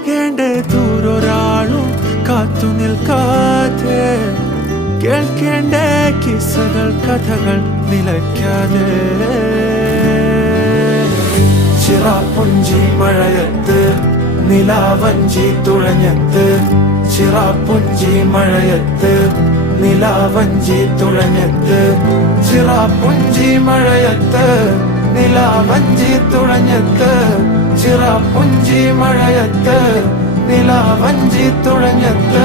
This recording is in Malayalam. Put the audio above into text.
പോകേണ്ട ദൂരൊരാളും കാത്തു നിൽക്കാതെ, കേൾക്കേണ്ട കിസ്സകൾ കഥകൾ നിലയ്ക്കാതെ. ചിറാപ്പുഞ്ചി മഴയത്ത് നിലാവഞ്ചി തുഴഞ്ഞത്ത്, ചിറാപ്പുഞ്ചി മഴയത്ത് നിലാവഞ്ചി തുഴഞ്ഞത്ത്, ചിറാപ്പുഞ്ചി മഴയത്ത് നിലാവഞ്ചി തുഴഞ്ഞത്ത്, ചിറാപ്പുഞ്ചി മഴയത്ത് നിലാവഞ്ചി തുഴഞ്ഞത്ത്.